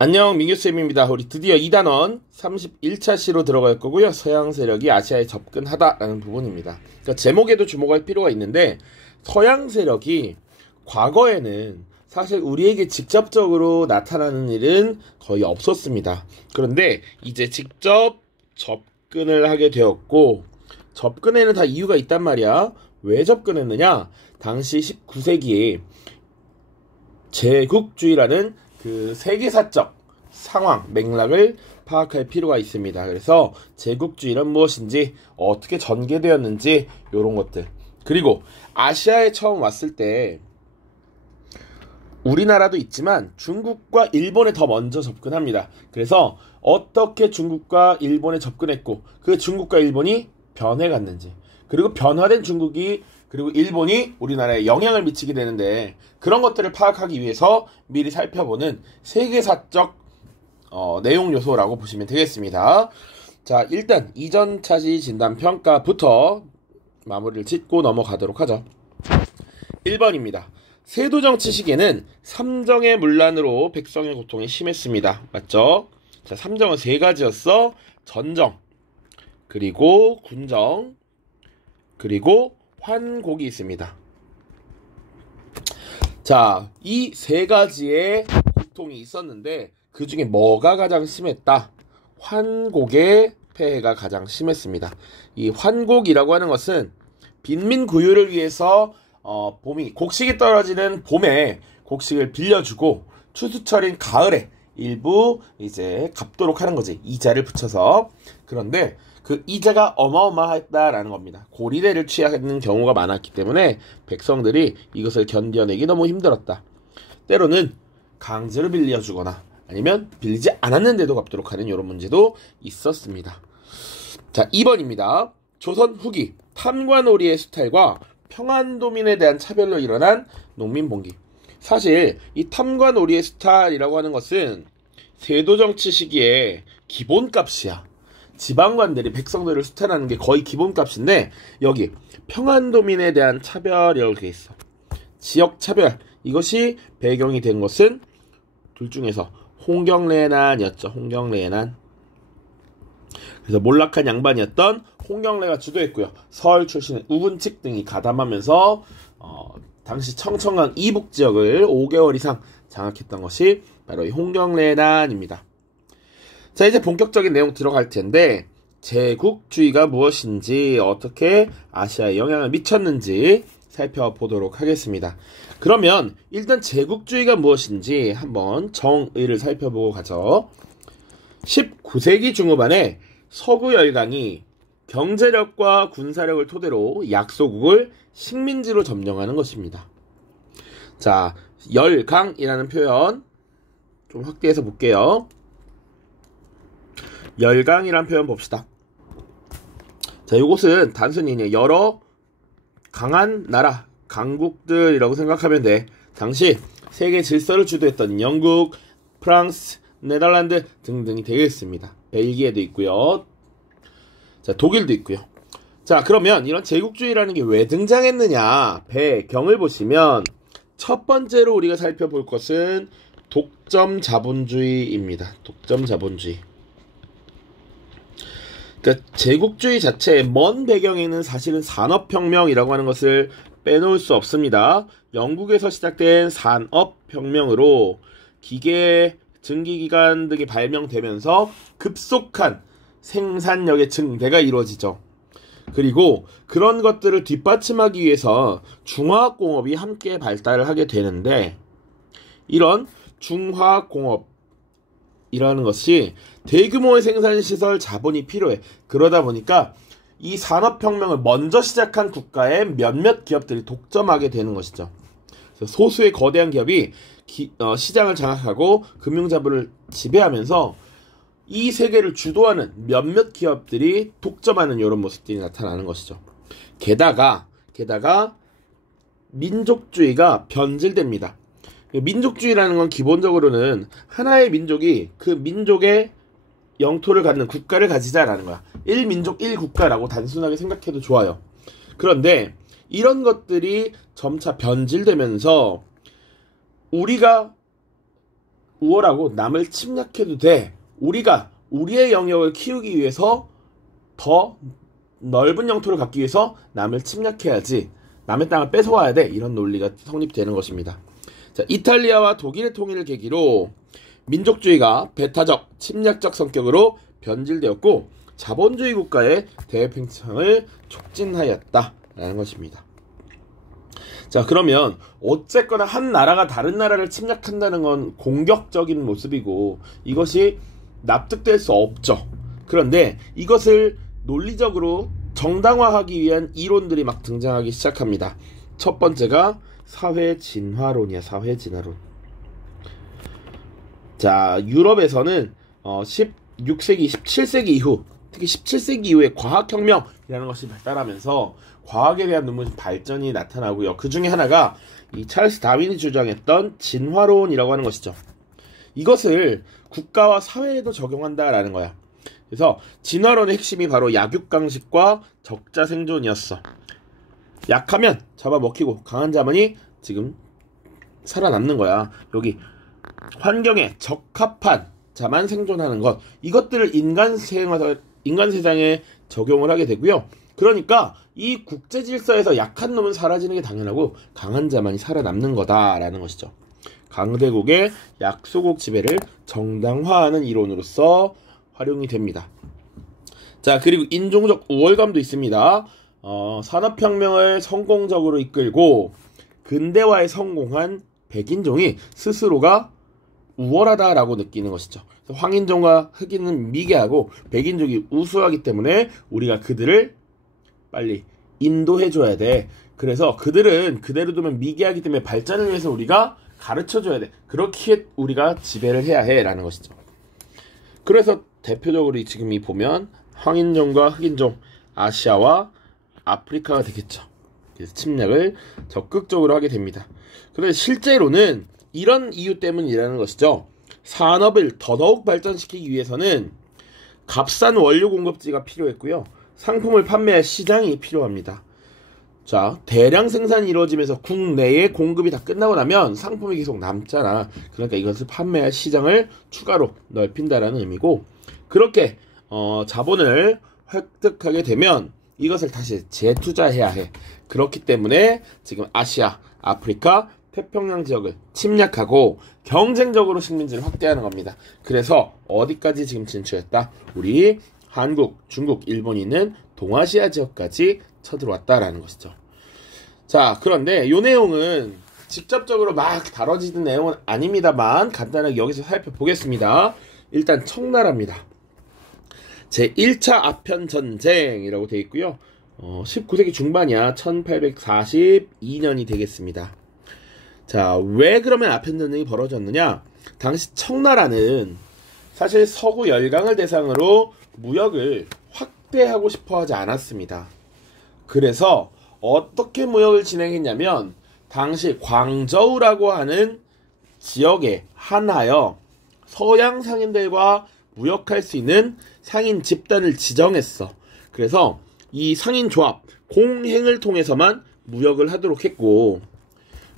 안녕, 민규쌤입니다. 우리 드디어 2단원 31차 시로 들어갈 거고요. 서양 세력이 아시아에 접근하다라는 부분입니다. 그러니까 제목에도 주목할 필요가 있는데, 서양 세력이 과거에는 사실 우리에게 직접적으로 나타나는 일은 거의 없었습니다. 그런데 이제 직접 접근을 하게 되었고, 접근에는 다 이유가 있단 말이야. 왜 접근했느냐? 당시 19세기에 제국주의라는 그 세계사적 상황, 맥락을 파악할 필요가 있습니다. 그래서 제국주의는 무엇인지, 어떻게 전개되었는지, 요런 것들. 그리고 아시아에 처음 왔을 때 우리나라도 있지만 중국과 일본에 더 먼저 접근합니다. 그래서 어떻게 중국과 일본에 접근했고, 그 중국과 일본이 변해갔는지, 그리고 변화된 중국이 그리고 일본이 우리나라에 영향을 미치게 되는데, 그런 것들을 파악하기 위해서 미리 살펴보는 세계사적 내용 요소라고 보시면 되겠습니다. 자, 일단 이전 차시 진단 평가부터 마무리를 짓고 넘어가도록 하죠. 1번입니다. 세도정치 시기에는 삼정의 문란으로 백성의 고통이 심했습니다. 맞죠? 자, 삼정은 세 가지였어. 전정, 그리고 군정, 그리고 환곡이 있습니다. 자, 이 세 가지의 고통이 있었는데 그 중에 뭐가 가장 심했다? 환곡의 폐해가 가장 심했습니다. 이 환곡이라고 하는 것은 빈민 구유를 위해서 곡식이 떨어지는 봄에 곡식을 빌려주고 추수철인 가을에 일부 이제 갚도록 하는 거지. 이자를 붙여서. 그런데 그 이자가 어마어마했다라는 겁니다. 고리대를 취하는 경우가 많았기 때문에 백성들이 이것을 견뎌내기 너무 힘들었다. 때로는 강제로 빌려주거나 아니면 빌리지 않았는데도 갚도록 하는 이런 문제도 있었습니다. 자, 2번입니다. 조선 후기 탐관오리의 수탈과 평안도민에 대한 차별로 일어난 농민봉기. 사실 이 탐관오리의 수탈이라고 하는 것은 세도정치 시기에 기본값이야. 지방관들이 백성들을 수탈하는 게 거의 기본값인데, 여기 평안도민에 대한 차별이라고 되어 있어. 지역차별, 이것이 배경이 된 것은 둘 중에서 홍경래난이었죠. 홍경래난. 그래서 몰락한 양반이었던 홍경래가 주도했고요. 서울 출신의 우분칙 등이 가담하면서 당시 청천강 이북 지역을 5개월 이상 장악했던 것이 바로 이 홍경래난입니다. 자, 이제 본격적인 내용 들어갈 텐데, 제국주의가 무엇인지, 어떻게 아시아에 영향을 미쳤는지 살펴보도록 하겠습니다. 그러면 일단 제국주의가 무엇인지 한번 정의를 살펴보고 가죠. 19세기 중후반에 서구 열강이 경제력과 군사력을 토대로 약소국을 식민지로 점령하는 것입니다. 자, 열강이라는 표현 좀 확대해서 볼게요. 열강이란 표현 봅시다. 자, 이것은 단순히 여러 강한 나라, 강국들이라고 생각하면 돼. 당시 세계 질서를 주도했던 영국, 프랑스, 네덜란드 등등이 되겠습니다. 벨기에도 있고요. 자, 독일도 있고요. 자, 그러면 이런 제국주의라는 게 왜 등장했느냐? 배경을 보시면 첫 번째로 우리가 살펴볼 것은 독점 자본주의입니다. 독점 자본주의. 그러니까 제국주의 자체의 먼 배경에는 사실은 산업혁명이라고 하는 것을 빼놓을 수 없습니다. 영국에서 시작된 산업혁명으로 기계, 증기기관 등이 발명되면서 급속한 생산력의 증대가 이루어지죠. 그리고 그런 것들을 뒷받침하기 위해서 중화학공업이 함께 발달을 하게 되는데, 이런 중화학공업 이라는 것이 대규모의 생산시설 자본이 필요해. 그러다 보니까 이 산업혁명을 먼저 시작한 국가의 몇몇 기업들이 독점하게 되는 것이죠. 그래서 소수의 거대한 기업이 시장을 장악하고 금융자본을 지배하면서 이 세계를 주도하는 몇몇 기업들이 독점하는 이런 모습들이 나타나는 것이죠. 게다가 민족주의가 변질됩니다. 민족주의라는 건 기본적으로는 하나의 민족이 그 민족의 영토를 갖는 국가를 가지자라는 거야. 1민족 1국가라고 단순하게 생각해도 좋아요. 그런데 이런 것들이 점차 변질되면서 우리가 우월하고 남을 침략해도 돼. 우리가 우리의 영역을 키우기 위해서 더 넓은 영토를 갖기 위해서 남을 침략해야지. 남의 땅을 뺏어와야 돼. 이런 논리가 성립되는 것입니다. 자, 이탈리아와 독일의 통일을 계기로 민족주의가 배타적, 침략적 성격으로 변질되었고 자본주의 국가의 대팽창을 촉진하였다라는 것입니다. 자, 그러면 어쨌거나 한 나라가 다른 나라를 침략한다는 건 공격적인 모습이고 이것이 납득될 수 없죠. 그런데 이것을 논리적으로 정당화하기 위한 이론들이 막 등장하기 시작합니다. 첫 번째가 사회진화론이야. 사회진화론. 자, 유럽에서는 16세기, 17세기 이후, 특히 17세기 이후에 과학혁명이라는 것이 발달하면서 과학에 대한 논문 발전이 나타나고요. 그 중에 하나가 이 찰스 다윈이 주장했던 진화론이라고 하는 것이죠. 이것을 국가와 사회에도 적용한다라는 거야. 그래서 진화론의 핵심이 바로 약육강식과 적자생존이었어. 약하면 잡아먹히고 강한 자만이 지금 살아남는 거야. 여기 환경에 적합한 자만 생존하는 것, 이것들을 인간 세상에 적용을 하게 되고요. 그러니까 이 국제 질서에서 약한 놈은 사라지는 게 당연하고 강한 자만이 살아남는 거다라는 것이죠. 강대국의 약소국 지배를 정당화하는 이론으로서 활용이 됩니다. 자, 그리고 인종적 우월감도 있습니다. 산업혁명을 성공적으로 이끌고 근대화에 성공한 백인종이 스스로가 우월하다라고 느끼는 것이죠. 황인종과 흑인은 미개하고 백인종이 우수하기 때문에 우리가 그들을 빨리 인도해줘야 돼. 그래서 그들은 그대로 두면 미개하기 때문에 발전을 위해서 우리가 가르쳐줘야 돼. 그렇게 우리가 지배를 해야 해 라는 것이죠. 그래서 대표적으로 지금 이 보면 황인종과 흑인종, 아시아와 아프리카가 되겠죠. 그래서 침략을 적극적으로 하게 됩니다. 그런데 실제로는 이런 이유 때문이라는 것이죠. 산업을 더더욱 발전시키기 위해서는 값싼 원료 공급지가 필요했고요. 상품을 판매할 시장이 필요합니다. 자, 대량 생산이 이루어지면서 국내의 공급이 다 끝나고 나면 상품이 계속 남잖아. 그러니까 이것을 판매할 시장을 추가로 넓힌다라는 의미고, 그렇게 자본을 획득하게 되면 이것을 다시 재투자해야 해. 그렇기 때문에 지금 아시아, 아프리카, 태평양 지역을 침략하고 경쟁적으로 식민지를 확대하는 겁니다. 그래서 어디까지 지금 진출했다? 우리 한국, 중국, 일본이 있는 동아시아 지역까지 쳐들어왔다라는 것이죠. 자, 그런데 이 내용은 직접적으로 막 다뤄지는 내용은 아닙니다만 간단하게 여기서 살펴보겠습니다. 일단 청나라입니다. 제1차 아편전쟁이라고 되어 있고요. 19세기 중반이야. 1842년이 되겠습니다. 자, 왜 그러면 아편전쟁이 벌어졌느냐? 당시 청나라는 사실 서구 열강을 대상으로 무역을 확대하고 싶어 하지 않았습니다. 그래서 어떻게 무역을 진행했냐면 당시 광저우라고 하는 지역에 한하여 서양 상인들과 무역할 수 있는 상인 집단을 지정했어. 그래서 이 상인 조합, 공행을 통해서만 무역을 하도록 했고,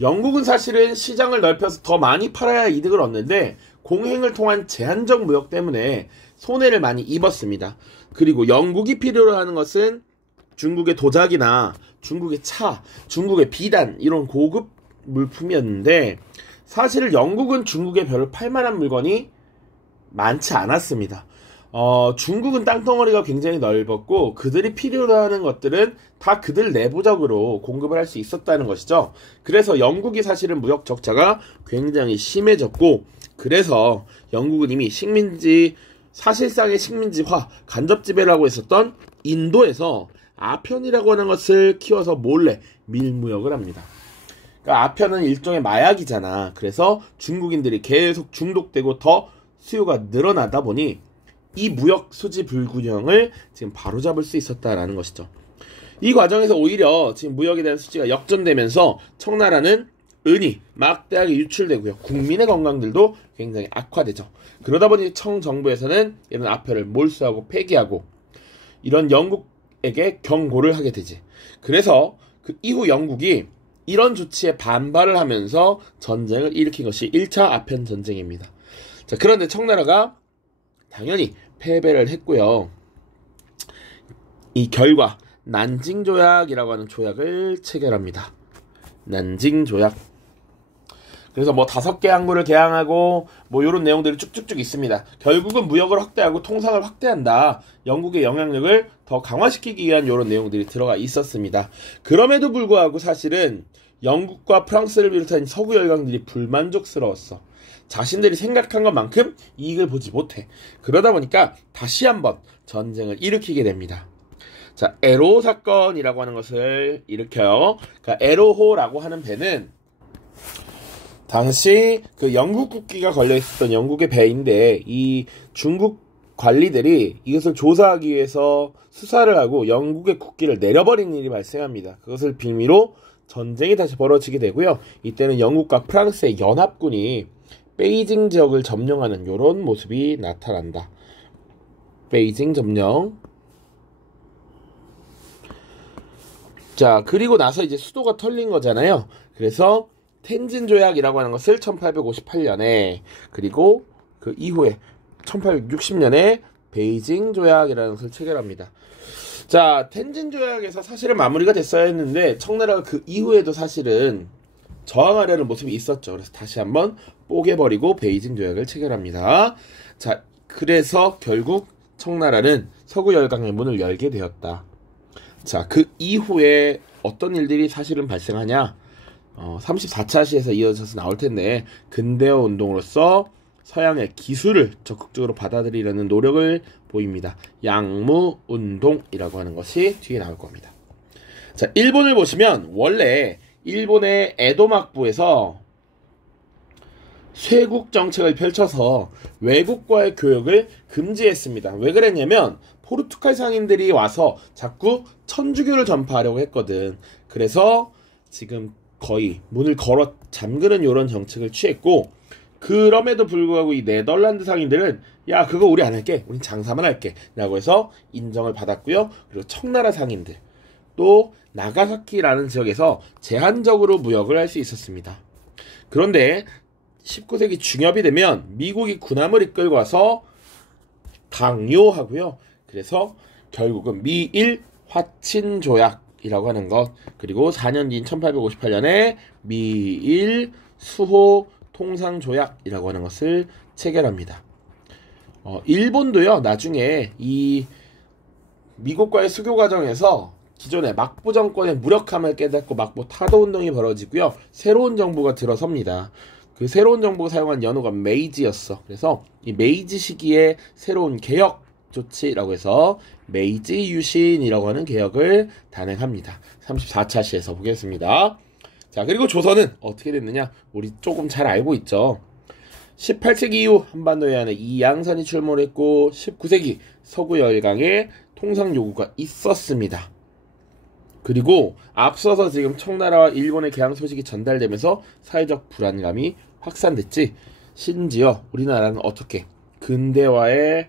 영국은 사실은 시장을 넓혀서 더 많이 팔아야 이득을 얻는데 공행을 통한 제한적 무역 때문에 손해를 많이 입었습니다. 그리고 영국이 필요로 하는 것은 중국의 도자기나 중국의 차, 중국의 비단 이런 고급 물품이었는데 사실 영국은 중국에 별로 팔만한 물건이 많지 않았습니다. 중국은 땅덩어리가 굉장히 넓었고 그들이 필요로 하는 것들은 다 그들 내부적으로 공급을 할 수 있었다는 것이죠. 그래서 영국이 사실은 무역 적자가 굉장히 심해졌고, 그래서 영국은 이미 사실상의 식민지화, 간접 지배라고 했었던 인도에서 아편이라고 하는 것을 키워서 몰래 밀무역을 합니다. 그러니까 아편은 일종의 마약이잖아. 그래서 중국인들이 계속 중독되고 더 수요가 늘어나다 보니 이 무역 수지 불균형을 지금 바로잡을 수 있었다라는 것이죠. 이 과정에서 오히려 지금 무역에 대한 수지가 역전되면서 청나라는 은이 막대하게 유출되고요. 국민의 건강들도 굉장히 악화되죠. 그러다 보니 청정부에서는 이런 아편을 몰수하고 폐기하고 이런 영국에게 경고를 하게 되지. 그래서 그 이후 영국이 이런 조치에 반발을 하면서 전쟁을 일으킨 것이 1차 아편 전쟁입니다. 자, 그런데 청나라가 당연히 패배를 했고요. 이 결과 난징 조약이라고 하는 조약을 체결합니다. 난징 조약. 그래서 뭐 5개 항구를 개항하고 뭐 이런 내용들이 쭉쭉쭉 있습니다. 결국은 무역을 확대하고 통상을 확대한다. 영국의 영향력을 더 강화시키기 위한 이런 내용들이 들어가 있었습니다. 그럼에도 불구하고 사실은 영국과 프랑스를 비롯한 서구 열강들이 불만족스러웠어. 자신들이 생각한 것만큼 이익을 보지 못해. 그러다 보니까 다시 한번 전쟁을 일으키게 됩니다. 자, 에로 사건이라고 하는 것을 일으켜요. 그러니까 에로호라고 하는 배는 당시 그 영국 국기가 걸려있었던 영국의 배인데 이 중국 관리들이 이것을 조사하기 위해서 수사를 하고 영국의 국기를 내려버린 일이 발생합니다. 그것을 빌미로 전쟁이 다시 벌어지게 되고요. 이때는 영국과 프랑스의 연합군이 베이징 지역을 점령하는 이런 모습이 나타난다. 베이징 점령. 자, 그리고 나서 이제 수도가 털린 거잖아요. 그래서 텐진 조약이라고 하는 것을 1858년에, 그리고 그 이후에 1860년에 베이징 조약이라는 것을 체결합니다. 자, 텐진 조약에서 사실은 마무리가 됐어야 했는데 청나라가 그 이후에도 사실은 저항하려는 모습이 있었죠. 그래서 다시 한번 뽀개버리고 베이징 조약을 체결합니다. 자, 그래서 결국 청나라는 서구 열강의 문을 열게 되었다. 자, 그 이후에 어떤 일들이 사실은 발생하냐? 34차 시에서 이어져서 나올 텐데, 근대화 운동으로서 서양의 기술을 적극적으로 받아들이려는 노력을 보입니다. 양무 운동이라고 하는 것이 뒤에 나올 겁니다. 자, 일본을 보시면 원래 일본의 에도 막부에서 쇄국 정책을 펼쳐서 외국과의 교역을 금지했습니다. 왜 그랬냐면 포르투갈 상인들이 와서 자꾸 천주교를 전파하려고 했거든. 그래서 지금 거의 문을 걸어 잠그는 이런 정책을 취했고, 그럼에도 불구하고 이 네덜란드 상인들은 야, 그거 우리 안 할게, 우린 장사만 할게 라고 해서 인정을 받았고요. 그리고 청나라 상인들, 또 나가사키라는 지역에서 제한적으로 무역을 할 수 있었습니다. 그런데 19세기 중엽이 되면 미국이 군함을 이끌고 와서 강요하고요. 그래서 결국은 미일 화친 조약이라고 하는 것, 그리고 4년 뒤인 1858년에 미일 수호 통상 조약이라고 하는 것을 체결합니다. 일본도요, 나중에 이 미국과의 수교 과정에서 기존의 막부 정권의 무력함을 깨닫고 막부 타도 운동이 벌어지고요. 새로운 정부가 들어섭니다. 그 새로운 정부가 사용한 연호가 메이지였어. 그래서 이 메이지 시기에 새로운 개혁 조치라고 해서 메이지 유신이라고 하는 개혁을 단행합니다. 34차 시에서 보겠습니다. 자, 그리고 조선은 어떻게 됐느냐? 우리 조금 잘 알고 있죠. 18세기 이후 한반도에 안에 이양선이 출몰 했고, 19세기 서구 열강에 통상 요구가 있었습니다. 그리고 앞서서 지금 청나라와 일본의 개항 소식이 전달되면서 사회적 불안감이 확산됐지. 심지어 우리나라는 어떻게 근대화의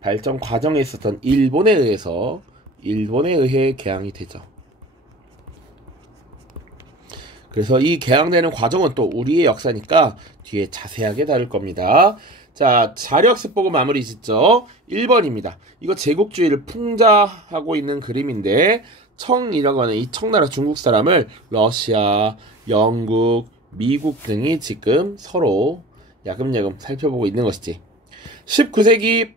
발전 과정에 있었던 일본에 의해 개항이 되죠. 그래서 이 개항되는 과정은 또 우리의 역사니까 뒤에 자세하게 다룰 겁니다. 자, 자료학습 보고 마무리 짓죠. 1번입니다. 이거 제국주의를 풍자하고 있는 그림인데, 청이라고 하는 이 청나라 중국 사람을 러시아, 영국, 미국 등이 지금 서로 야금야금 살펴보고 있는 것이지. 19세기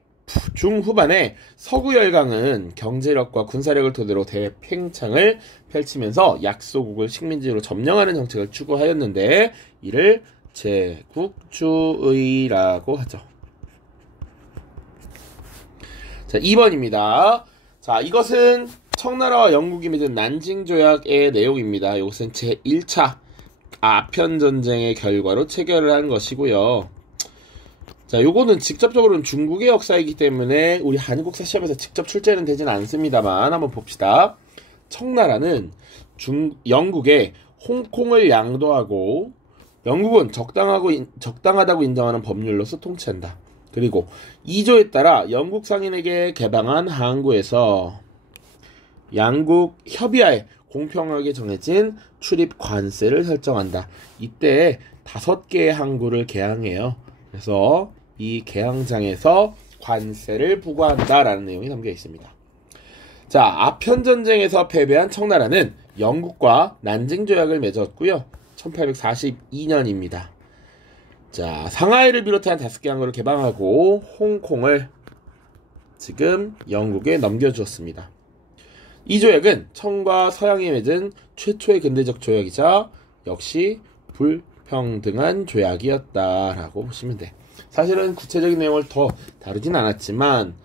중후반에 서구 열강은 경제력과 군사력을 토대로 대팽창을 펼치면서 약소국을 식민지로 점령하는 정책을 추구하였는데, 이를 제국주의라고 하죠. 자, 2번입니다. 자, 이것은 청나라와 영국이 맺은 난징 조약의 내용입니다. 이것은 제1차 아편전쟁의 결과로 체결을 한 것이고요. 자, 요거는 직접적으로는 중국의 역사이기 때문에 우리 한국사 시험에서 직접 출제는 되진 않습니다만 한번 봅시다. 청나라는 영국에 홍콩을 양도하고, 영국은 적당하다고 인정하는 법률로서 통치한다. 그리고 2조에 따라 영국 상인에게 개방한 항구에서 양국 협의하에 공평하게 정해진 출입 관세를 설정한다. 이때 5개의 항구를 개항해요. 그래서 이 개항장에서 관세를 부과한다라는 내용이 담겨 있습니다. 자, 아편전쟁에서 패배한 청나라는 영국과 난징 조약을 맺었고요. 1842년입니다. 자, 상하이를 비롯한 5개 항구를 개방하고 홍콩을 지금 영국에 넘겨주었습니다. 이 조약은 청과 서양이 맺은 최초의 근대적 조약이자 역시 불평등한 조약이었다라고 보시면 돼. 사실은 구체적인 내용을 더 다루진 않았지만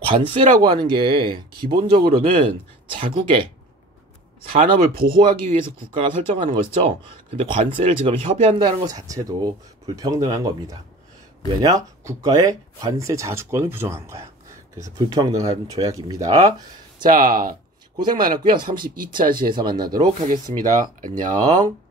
관세라고 하는 게 기본적으로는 자국의 산업을 보호하기 위해서 국가가 설정하는 것이죠. 근데 관세를 지금 협의한다는 것 자체도 불평등한 겁니다. 왜냐? 국가의 관세 자주권을 부정한 거야. 그래서 불평등한 조약입니다. 자, 고생 많았고요. 32차 시에서 만나도록 하겠습니다. 안녕.